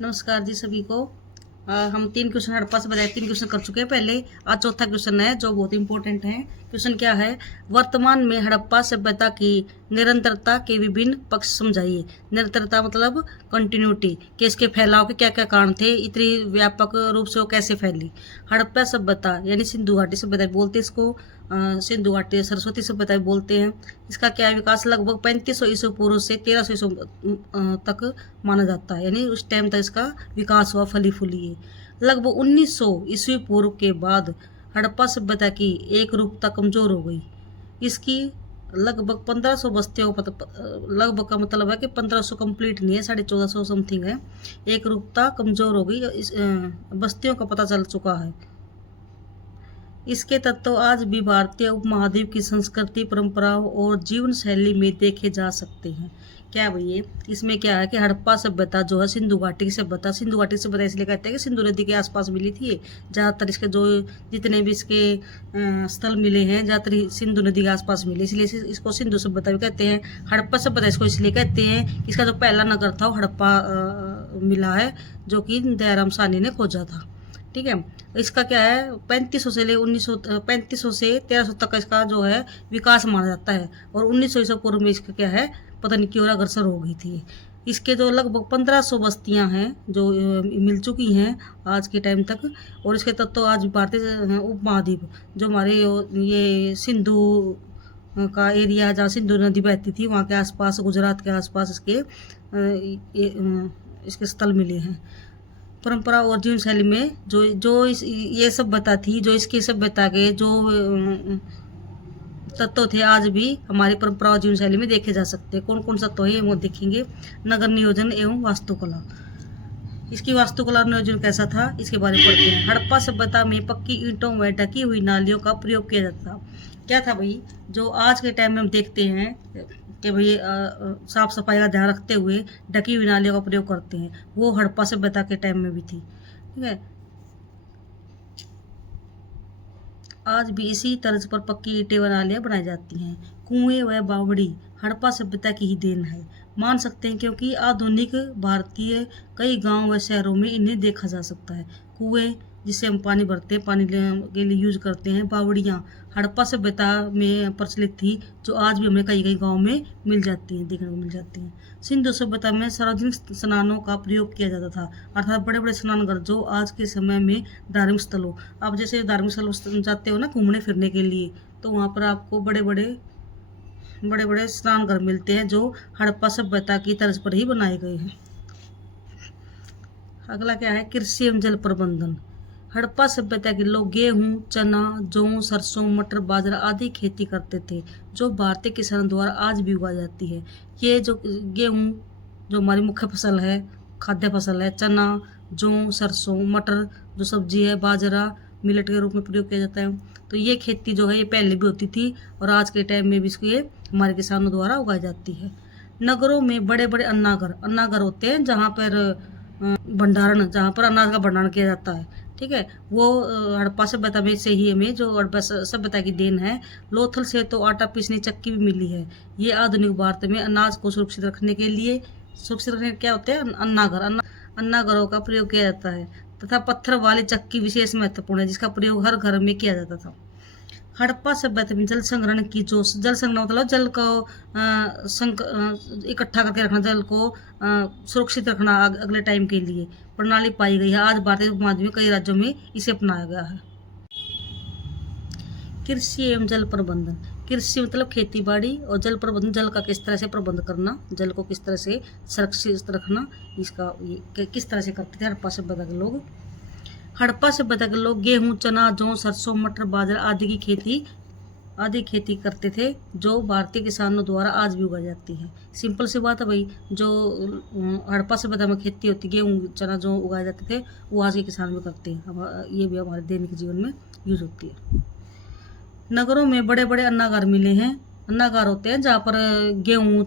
नमस्कार जी सभी को। हम 3 क्वेश्चन हड़प्पा से बताए 3 क्वेश्चन कर चुके हैं पहले। आज चौथा क्वेश्चन है जो बहुत इंपॉर्टेंट है। क्वेश्चन क्या है? वर्तमान में हड़प्पा सभ्यता की निरंतरता के विभिन्न पक्ष समझाइए। निरंतरता मतलब कंटिन्यूटी, कि इसके फैलाव के क्या क्या कारण थे, इतनी व्यापक रूप से वो कैसे फैली। हड़प्पा सभ्यता यानी सिंधु घाटी सभ्यता बोलते हैं इसको। सिंधु घाटी सरस्वती सभ्यता बोलते हैं। इसका क्या विकास लगभग 3500 ईस्वी पूर्व से 1300 ईस्वी तक माना जाता है, यानी उस टाइम तक इसका विकास हुआ, फली फूली है। लगभग 1900 ईस्वी पूर्व के बाद हड़प्पा सभ्यता की एक रूपता कमजोर हो गई। इसकी लगभग 1500 बस्तियों लगभग का मतलब है कि 1500 कंप्लीट नहीं है, 1450 समथिंग है। एक रूपता कमजोर हो गई, इस बस्तियों का पता चल चुका है। इसके तत्व आज भी भारतीय उपमहाद्वीप की संस्कृति, परंपराओं और जीवन शैली में देखे जा सकते हैं। क्या भैया इसमें क्या है कि हड़प्पा सभ्यता जो है सिंधु घाटी की सभ्यता, सिंधु घाटी सभ्यता इसलिए कहते हैं कि सिंधु नदी के आसपास मिली थी। ज़्यादातर इसके जो जितने भी इसके स्थल मिले हैं ज़्यादातर सिंधु नदी के आसपास मिले, इसलिए इसको सिंधु सभ्यता भी कहते हैं। हड़प्पा सभ्यता इसको इसलिए कहते हैं, इसका जो पहला नगर था वो हड़प्पा मिला है, जो कि दयाराम साहनी ने खोजा था। ठीक है। इसका क्या है 3500 से ले 193500 से 1300 तक का इसका जो है विकास माना जाता है। और 1900 ईस्वी पूर्व में इसका क्या है पता नहीं क्यों अग्रसर हो गई थी। इसके जो लगभग 1500 बस्तियां हैं जो मिल चुकी हैं आज के टाइम तक। और इसके तत्व तो आज भारतीय उपमहाद्वीप जो हमारे ये सिंधु का एरिया जहाँ सिंधु नदी बहती थी वहाँ के आसपास, गुजरात के आसपास इसके स्थल मिले हैं। परंपरा और जीवन शैली में ये सभ्यता थी, जो इसकी सभ्यता के जो तत्व थे आज भी हमारी परंपरा और जीवन शैली में देखे जा सकते हैं। कौन कौन सा तत्व है वो देखेंगे। नगर नियोजन एवं वास्तुकला, इसकी वास्तुकला नियोजन कैसा था इसके बारे में पढ़ते हैं। हड़प्पा सभ्यता में पक्की ईंटों व ढकी हुई नालियों का प्रयोग किया जाता था। क्या था भाई, जो आज के टाइम में हम देखते हैं कि भाई साफ सफाई का ध्यान रखते हुए ढकी हुई नालियों का प्रयोग करते हैं, वो हड़प्पा सभ्यता के टाइम में भी थी। ठीक है। आज भी इसी तर्ज पर पक्की ईंटें व नालियाँ बनाई जाती हैं। कुएं व बावड़ी हड़प्पा सभ्यता की ही देन है, मान सकते हैं, क्योंकि आधुनिक भारतीय कई गांव व शहरों में इन्हें देखा जा सकता है। कुएं जिससे हम पानी भरते हैं, पानी के लिए यूज करते हैं। बावड़ियाँ हड़प्पा सभ्यता में प्रचलित थी, जो आज भी हमें कई कई गाँव में मिल जाती हैं, देखने को मिल जाती हैं। सिंधु सभ्यता में सार्वजनिक स्नानों का प्रयोग किया जाता था, अर्थात बड़े बड़े स्नानघर जो आज के समय में धार्मिक स्थलों, आप जैसे धार्मिक स्थल जाते हो ना घूमने फिरने के लिए, तो वहाँ पर आपको बड़े बड़े स्नानघर मिलते हैं जो हड़प्पा सभ्यता की तर्ज पर ही बनाए गए हैं। अगला क्या है, कृषि एवं जल प्रबंधन। हड़प्पा सभ्यता के लोग गेहूं, चना, जौ, सरसों, मटर, बाजरा आदि खेती करते थे, जो भारतीय किसानों द्वारा आज भी उगाई जाती है। ये जो गेहूं जो हमारी मुख्य फसल है, खाद्य फसल है, चना, जौ, सरसों, मटर जो सब्जी है, बाजरा मिलेट के रूप में प्रयोग किया जाता है। तो ये खेती जो है ये पहले भी होती थी और आज के टाइम में भी इसको ये हमारे किसानों द्वारा उगाई जाती है। नगरों में बड़े बड़े अन्नागार होते हैं जहाँ पर भंडारण, जहाँ पर अनाज का भंडारण किया जाता है। ठीक है। वो हड़प्पा सभ्यता में से ही हमें जो हड़प्पा सभ्यता की देन है। लोथल से तो आटा पीसने चक्की भी मिली है। ये आधुनिक भारत में अनाज को सुरक्षित रखने के लिए, सुरक्षित रखने क्या होते हैं अन्नाघरों का प्रयोग किया जाता है, तथा पत्थर वाली चक्की विशेष महत्वपूर्ण है, जिसका प्रयोग हर घर में किया जाता था। हड़प्पा सभ्यता में जल संग्रहण की जो जल संग्रहण मतलब जल को इकट्ठा करके रखना, जल को सुरक्षित रखना अगले टाइम के लिए प्रणाली पाई गई है। आज भारतीय उपमहाद्वीप में कई राज्यों में इसे अपनाया गया है। कृषि एवं जल प्रबंधन। कृषि मतलब खेती बाड़ी, और जल प्रबंधन जल का किस तरह से प्रबंध करना, जल को किस तरह से सुरक्षित रखना, इसका किस तरह से करते थे हड़प्पा सभ्यता के लोग। हड़प्पा सभ्यता के लोग गेहूं, चना, जौ, सरसों, मटर, बाजरा आदि खेती करते थे, जो भारतीय किसानों द्वारा आज भी उगाई जाती है। सिंपल सी बात है भाई, जो हड़प्पा सभ्यता में खेती होती, गेहूं, चना जो उगाए जाते थे, वो आज के किसान भी करते हैं। ये भी हमारे दैनिक जीवन में यूज होती है। नगरों में बड़े बड़े अन्नागार मिले हैं, अन्नागार होते हैं जहाँ पर गेहूँ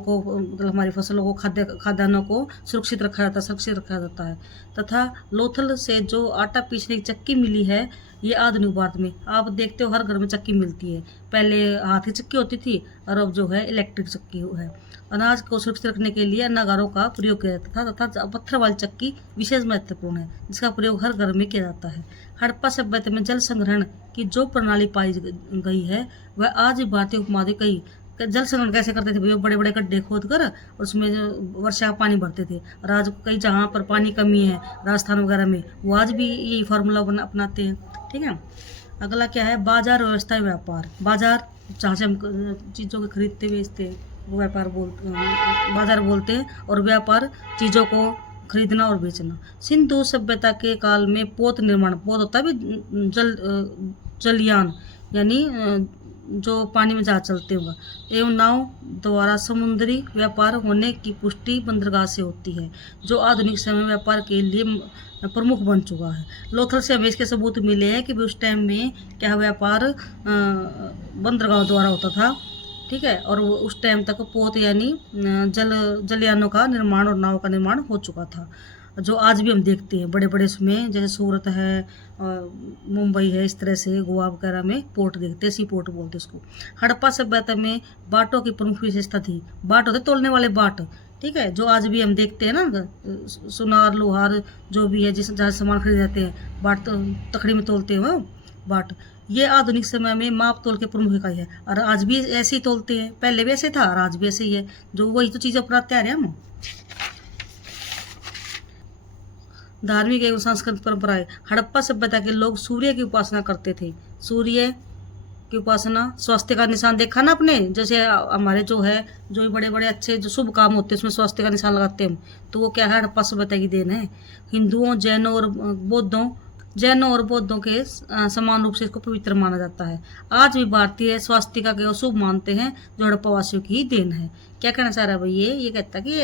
को मतलब हमारी फसलों को खाद्यान्नों को सुरक्षित रखा जाता है। तथा लोथल से जो आटा पीसने की चक्की मिली है, ये आधुनिक भारत में आप देखते हो हर घर में चक्की मिलती है। पहले हाथ की चक्की होती थी और अब जो है इलेक्ट्रिक चक्की है। अनाज को सुरक्षित रखने के लिए अन्नागारों का प्रयोग किया जाता था तथा पत्थर वाली चक्की विशेष महत्वपूर्ण है, जिसका प्रयोग हर घर में किया जाता है। हड़प्पा सभ्यता में जल संग्रहण की जो प्रणाली पाई गई है, वह आज भी भारतीय उपमहाद्वीप कई जल संग्रहण कैसे करते थे भैया, बड़े बड़े गड्ढे खोद कर और उसमें वर्षा का पानी भरते थे। और आज कई जहाँ पर पानी कमी है, राजस्थान वगैरह में, वो आज भी यही फार्मूला अपनाते हैं। ठीक है। अगला क्या है, बाजार व्यवस्था व्यापार। बाजार जहाँ से हम चीज़ों को खरीदते बेचते हैं वो बाजार बोलते हैं, और व्यापार चीज़ों को खरीदना और बेचना। सिंधु सभ्यता के काल में पोत निर्माण, पोत होता है भी जलयान यानी जो पानी में जहाज चलते हुआ, एवं नाव द्वारा समुद्री व्यापार होने की पुष्टि बंदरगाह से होती है, जो आधुनिक समय व्यापार के लिए प्रमुख बन चुका है। लोथल से हमें इसके सबूत मिले हैं कि उस टाइम में क्या व्यापार बंदरगाह द्वारा होता था। ठीक है। और उस टाइम तक पोत यानी जलयानों का निर्माण और नाव का निर्माण हो चुका था, जो आज भी हम देखते हैं बड़े बड़े इसमें, जैसे सूरत है, मुंबई है, इस तरह से गोवा वगैरह में पोर्ट देखते हैं, सी पोर्ट बोलते हैं उसको। हड़प्पा सभ्यता में बाटों की प्रमुख विशेषता थी। बाट होते तोलने वाले बाट। ठीक है। जो आज भी हम देखते हैं ना, सुनार लोहार जो भी है जिस जहाँ सामान खरीदे जाते हैं, बाट तखड़ी में तोलते हैं वो बाट। ये आधुनिक समय में माप तोल के प्रमुख इकाई है, और आज भी ऐसे ही तोलते हैं। पहले भी ऐसे था और आज भी ऐसे ही है, जो वही तो चीज़ें अपनाते आ रहे हैं हम। धार्मिक एवं सांस्कृतिक परंपराएं। हड़प्पा सभ्यता के लोग सूर्य की उपासना करते थे। सूर्य की उपासना स्वास्थ्य का निशान देखा ना आपने, जैसे हमारे जो है जो भी बड़े बड़े अच्छे जो शुभ काम होते हैं उसमें स्वास्थ्य का निशान लगाते हैं हम, तो वो क्या है, हड़प्पा सभ्यता की देन है। हिंदुओं, जैनों और बौद्धों के समान रूप से इसको पवित्र माना जाता है। आज भी भारतीय स्वास्तिका के शुभ मानते हैं, जो हड़प्पा वासियों की ही देन है। क्या कहना चाह रहा है भाई, ये कहता है कि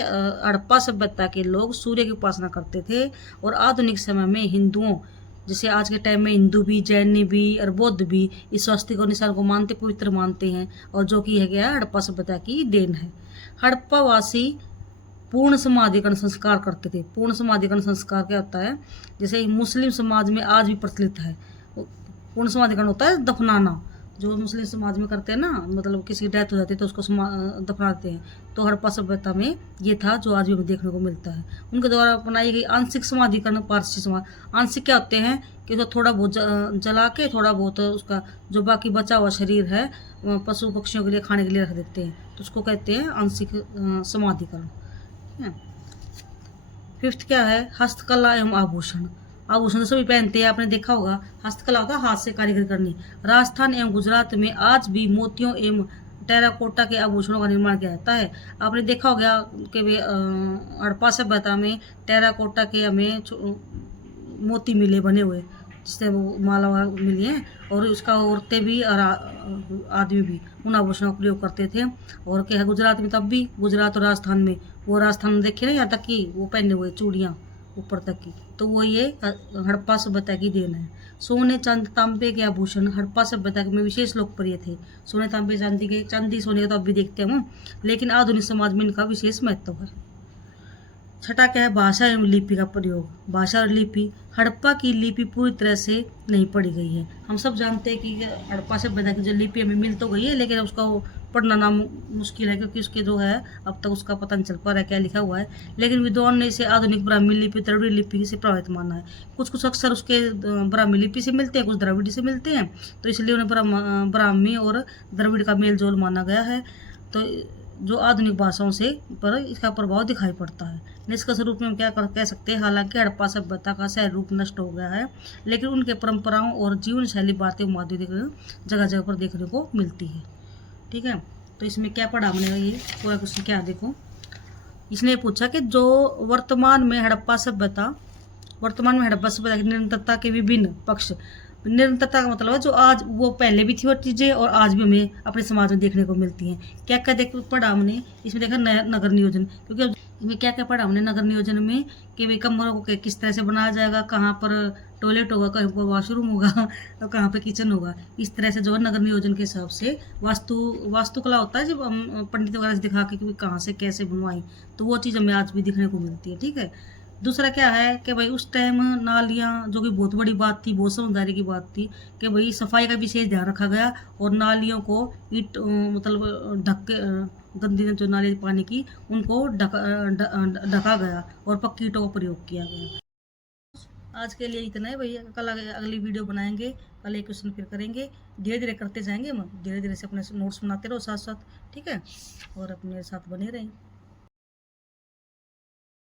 हड़प्पा सभ्यता के लोग सूर्य की उपासना करते थे, और आधुनिक समय में हिंदुओं, जैसे आज के टाइम में हिंदू भी, जैन भी और बौद्ध भी इस स्वास्तिक और निशान को मानते, पवित्र मानते हैं, और जो कि है क्या, हड़प्पा सभ्यता की देन है। हड़प्पा वासी पूर्ण समाधिकरण संस्कार करते थे। पूर्ण समाधिकरण संस्कार क्या होता है, जैसे मुस्लिम समाज में आज भी प्रचलित है। पूर्ण समाधिकरण होता है दफनाना, जो मुस्लिम समाज में करते हैं ना, मतलब किसी की डेथ हो जाती है तो उसको दफनाते हैं। तो हड़प्पा सभ्यता में ये था, जो आज भी हमें देखने को मिलता है। उनके द्वारा अपनाई गई आंशिक समाधिकरण, पारसी समाज। आंशिक क्या होते हैं कि उसको थोड़ा बहुत जला के, थोड़ा बहुत उसका जो बाकी बचा हुआ शरीर है पशु पक्षियों के लिए खाने के लिए रख देते हैं, तो उसको कहते हैं आंशिक समाधिकरण। फिफ्थ क्या है, हस्तकला एवं आभूषण। आभूषण तो सभी पहनते हैं, आपने देखा होगा। हस्तकला होता है हाथ से कारीगरी करनी। राजस्थान एवं गुजरात में आज भी मोतियों एवं टेराकोटा के आभूषणों का निर्माण किया जाता है। आपने देखा होगा कि हड़प्पा सभ्यता में टेराकोटा के हमें मोती मिले बने हुए, जिससे वो माला मिली है, और उसका औरतें भी और आदमी भी उन आभूषणों का प्रयोग करते थे। और क्या है, गुजरात में तब भी, गुजरात और राजस्थान में, वो राजस्थान में देखे ना यहाँ तक कि वो पहने हुए चूड़ियाँ ऊपर तक की, तो वो ये हड़प्पा सभ्यता की देन है। सोने चांदी तांबे के आभूषण हड़प्पा सभ्यता में विशेष लोकप्रिय थे। सोने तांबे चांदी सोने का तो अब भी देखते हैं हम, लेकिन आधुनिक समाज में इनका विशेष महत्व है। छठा क्या है, भाषा एवं लिपि का प्रयोग। भाषा और लिपि, हड़प्पा की लिपि पूरी तरह से नहीं पढ़ी गई है। हम सब जानते हैं कि हड़प्पा सभ्यता की जो लिपि हमें मिल तो गई है, लेकिन उसका पढ़ना ना मुश्किल है, क्योंकि उसके जो है अब तक उसका पता नहीं चल पा रहा है क्या लिखा हुआ है। लेकिन विद्वान ने इसे आधुनिक ब्राह्मी लिपि, द्रविड़ लिपि से प्रभावित माना है। कुछ अक्षर उसके ब्राह्मी लिपि से मिलते हैं, कुछ द्रविड़ से मिलते हैं, तो इसलिए उन्हें ब्राह्मी और द्रविड़ का मेल जोल माना गया है। तो जो आधुनिक भाषाओं से पर इसका प्रभाव दिखाई पड़ता है। निष्कर्ष रूप में हम क्या कह सकते हैं, हालांकि हड़प्पा सभ्यता का शहर रूप नष्ट हो गया है, लेकिन उनके परंपराओं और जीवन शैली भारतीय उपमहाद्वीप जगह जगह पर देखने को मिलती है। ठीक है। तो इसमें क्या पढ़ा हमने, ये पूरा क्वेश्चन क्या देखो, इसने पूछा कि जो वर्तमान में हड़प्पा सभ्यता की निरंतरता के विभिन्न पक्ष। निरंतरता का मतलब है जो आज वो पहले भी थी वो चीज़ें, और आज भी हमें अपने समाज में देखने को मिलती हैं। क्या क्या देख पढ़ा हमने, इसमें देखा नगर नियोजन, क्योंकि में क्या क्या पढ़ा हमने नगर नियोजन में कि भाई कमरों को किस तरह से बनाया जाएगा, कहाँ पर टॉयलेट होगा, कहीं पर वॉशरूम होगा और कहाँ पे किचन होगा। इस तरह से जो है नगर नियोजन के हिसाब से वास्तुकला होता है, जब हम पंडित वगैरह से दिखा के कि भाई कहाँ से कैसे बनवाई, तो वो चीज़ हमें आज भी दिखने को मिलती है। ठीक है। दूसरा क्या है कि भाई उस टाइम नालियाँ, जो कि बहुत बड़ी बात थी, बहुत समझदारी की बात थी कि भाई सफाई का विशेष ध्यान रखा गया और नालियों को मतलब ढक के गंदी जो नाली पानी की उनको ढका गया और पक्की ईंटों का प्रयोग किया गया। आज के लिए इतना है भैया, कल अगली वीडियो बनाएंगे, कल एक क्वेश्चन फिर करेंगे, धीरे धीरे करते जाएंगे हम, धीरे धीरे से अपने नोट्स बनाते रहो साथ साथ। ठीक है, और अपने साथ बने रहें।